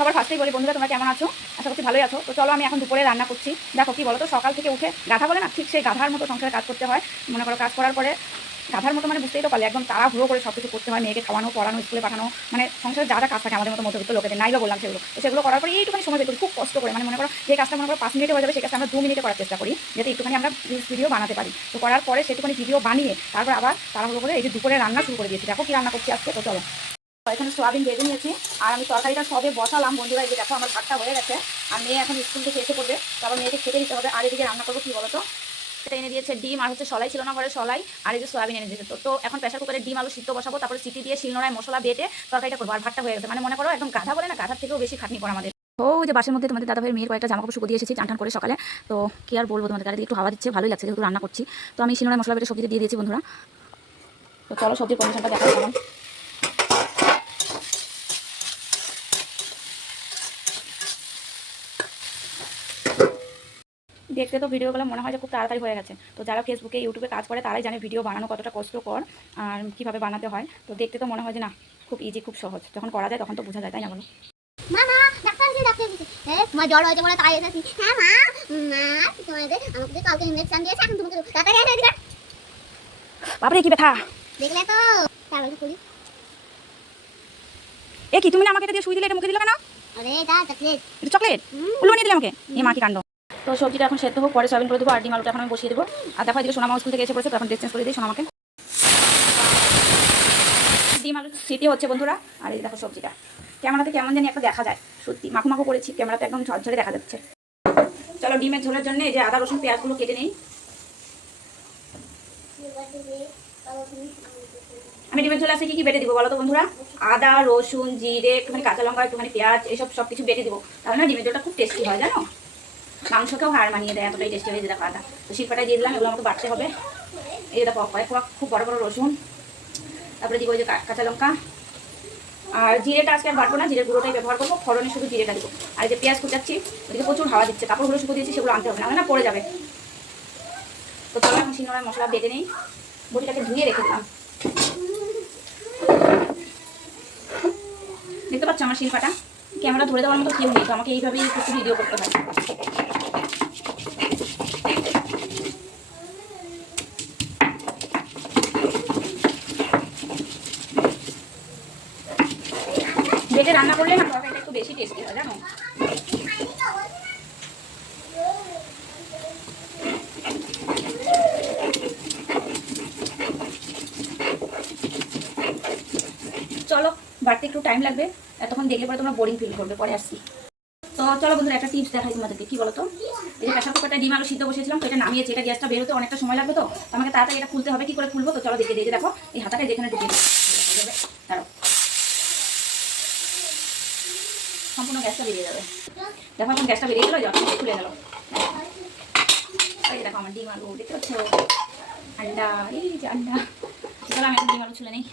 সবার ফার্স্টেই বলি, বন্ধুরা, তোমরা কেমন আছো? আশা করছি ভালোই আছো। তো চলো আমি এখন দুপুরে রান্না করছি। দেখো কি বলো তো সকাল থেকে উঠে গাধা বলে না, ঠিক সেই গাধার মতো সংসারে কাজ করতে হয়। মনে করো কাজ করার পরে গাধার মতো মানে বুঝতেই তো পারলে, একদম তারা হুড়ো করে সব কিছু করতে হয়, মেয়েকে খাওয়ানো, পড়ানো, স্কুলে পাঠানো মানে সংসারে যা যা কাজ থাকে আমাদের মতো মধ্যবিত্ত লোকেদের, নাই বা বললাম সেগুলো। তো সেগুলো করার পরে এইটুখানি সময় করি, খুব কষ্ট করে। মানে মনে করো যে কাজটা মনে করো পাঁচ মিনিটে হয়ে যাবে, সেই কাজটা আমরা দু মিনিটে করার চেষ্টা করি, যাতে একটুখানি আমরা ভিডিও বানাতে পারি। তো করার পরে সেটুখানি ভিডিও বানিয়ে তারপর আবার তারা তাড়াহুড়ো করে এই যে দুপুরে রান্না শুরু করে দিয়েছি। দেখো কি রান্না করছি আজকে, তো চলো। এখানে সোয়াবিন ভেজে নিয়েছি। আর আমি তরকারিটা সবে বসালাম। বন্ধুরা, এই দেখো আমার ভাতটা হয়ে গেছে। আর মেয়ে এখন স্কুল থেকে এসে পড়বে। তারপর মেয়েকে খেতে দিতে হবে। আর এদিকে রান্না করব কি বলো তো এটা এনে দিয়েছে ডিম আর হচ্ছে সলাই ছিল না ঘরে, সলাই। আর এই যে সোয়াবিন এনে দিয়েছে। তো তো এখন প্রেশার কুকারে ডিম, আলু সিদ্ধ বসাবো। তারপরে সিটি দিয়ে শিলনোড়ায় মশলা বেটে তরকারিটা করব। আর ভাতটা হয়ে গেছে। মানে মনে করো একদম গাধা বলে না, গাধার থেকেও বেশি খাটনি পড়ে আমাদের। ও যে বাসের মধ্যে তোমাদের দাদা ভাইয়ের মেয়ের কয়েকটা জামা কাপড় শুকো দিয়ে এসেছি টান করে সকালে। তো কি আর বলব তোমাদের? গাড়ি একটু হাওয়া দিচ্ছে। ভালোই লাগছে যেহেতু রান্না করছি। তো আমি শিলনোড়ায় মশলা বেটে সবজিতে দিয়ে দিয়েছি বন্ধুরা। তো চলো সবজির কন্ডিশনটা দেখা দেখতে তো ভিডিওগুলো মনে হয় যে খুব তাড়াতাড়ি হয়ে গেছে। তো যারা ফেসবুকে ইউটিউবে কাজ করে তারাই জানে ভিডিও বানানো কতটা কষ্টকর আর কীভাবে বানাতে হয়। তো দেখতে তো মনে হয় যে না খুব ইজি খুব সহজ। যখন করা যায় তখন তো বোঝা যায় তাই না বলো? মামা ডাক্তার এসে ডাক্তার এসেছে হ্যাঁ তোমার জ্বর হয়েছে বলে তাই এসেছি। হ্যাঁ মা মা তোমাদের আমাকে কালকে ইঞ্জেকশন দিয়েছে এখন তোমাকে তাড়াতাড়ি এসে এদিকে বাপরে কি ব্যথা? দেখলে তো। তাহলে খুলি। এ কি তুমি না আমাকে এটা দিয়ে শুই দিলে এটা মুখে দিলে কেন? আরে এটা চকলেট? নিয়ে দিলে আমাকে? এ মা কি কাণ্ড। তো সবজিটা এখন সেদ্ধ হোক, পরে সয়াবিন করে দেবো, আর ডিম আলুটা এখন আমি বসিয়ে দেবো। আর দেখো এদিকে সোনামা স্কুল থেকে এসে পড়েছে তখন ড্রেস চেঞ্জ করে দিই সোনামাকে। ডিম আলু সিটি হচ্ছে বন্ধুরা, আর এই দেখো সবজিটা। ক্যামেরাতে কেমন জানি একটা দেখা যায়, সত্যি। মাখো মাখো করেছি, ক্যামেরাতে একদম ঝরঝরে দেখা যাচ্ছে। চলো ডিমের ঝোলের জন্য এই যে আদা, রসুন, পেঁয়াজগুলো কেটে নেই। আমি ডিমের ঝোলে আছে কি কি বেটে দিব বলো তো বন্ধুরা? আদা, রসুন, জিরে, একটুখানি কাঁচা লঙ্কা, একটুখানি পেঁয়াজ, এসব সব কিছু বেটে দিব। তাহলে না ডিমের ঝোলটা খুব টেস্টি হয়, জানো? মাংসকেও হাড় মানিয়ে দেয়, এতটাই টেস্টি হয়ে যেতে আদা। তো শিল্পাটাই দিয়ে দিলাম, এগুলো আমাকে বাড়তে হবে। এই কয়েক কোয়া খুব বড় বড় রসুন। তারপরে দিব যে কাঁচা লঙ্কা। আর জিরেটা আজকে আর বাটবো না, জিরের গুঁড়োটাই ব্যবহার করব, ফোড়নে শুধু জিরেটা দিব। আর যে পেঁয়াজ কুচাচ্ছি, ওদিকে প্রচুর হাওয়া দিচ্ছে, কাপড়গুলো শুকো দিয়েছি, সেগুলো আনতে হবে না না, পড়ে যাবে। তো চলো এখন শিলনোড়ায় মশলা বেটে নেই বটিটাকে ধুয়ে রেখে দিলাম। দেখতে পাচ্ছ আমার শিল্পাটা? ক্যামেরা ধরে দেওয়ার মতো কেউ নেই, তো আমাকে এইভাবেই একটু ভিডিও করতে হয়। বেটে রান্না করলে না তরকারিটা একটু বেশি টেস্টি হয়, জানো? চলো, বাড়তে একটু টাইম লাগবে। এতক্ষণ দেখলে পরে তোমরা বোরিং ফিল করবে, পরে আসছি। তো চলো বন্ধুরা, একটা টিপস দেখাই তোমাদেরকে। কি বলো তো এই যে প্রেশার কুকারটা ডিম আলু সিদ্ধ বসেছিলাম তো এটা নামিয়েছি এটা গ্যাসটা বেরোতে অনেকটা সময় লাগবে তো আমাকে তাড়াতাড়ি এটা খুলতে হবে। কি করে খুলবো? তো চলো দেখে দিয়ে দেখো, এই হাতাটা যেখানে ঢুকিয়ে দিই। সম্পূর্ণ গ্যাসটা বেরিয়ে যাবে। দেখো এখন গ্যাসটা বেরিয়ে গেলো যখন খুলে গেল। এই দেখো আমার ডিম আলু, দেখতে পাচ্ছ? আন্ডা এই যে আন্ডা চলো আমি এখন ডিম আলু ছুলে নেই।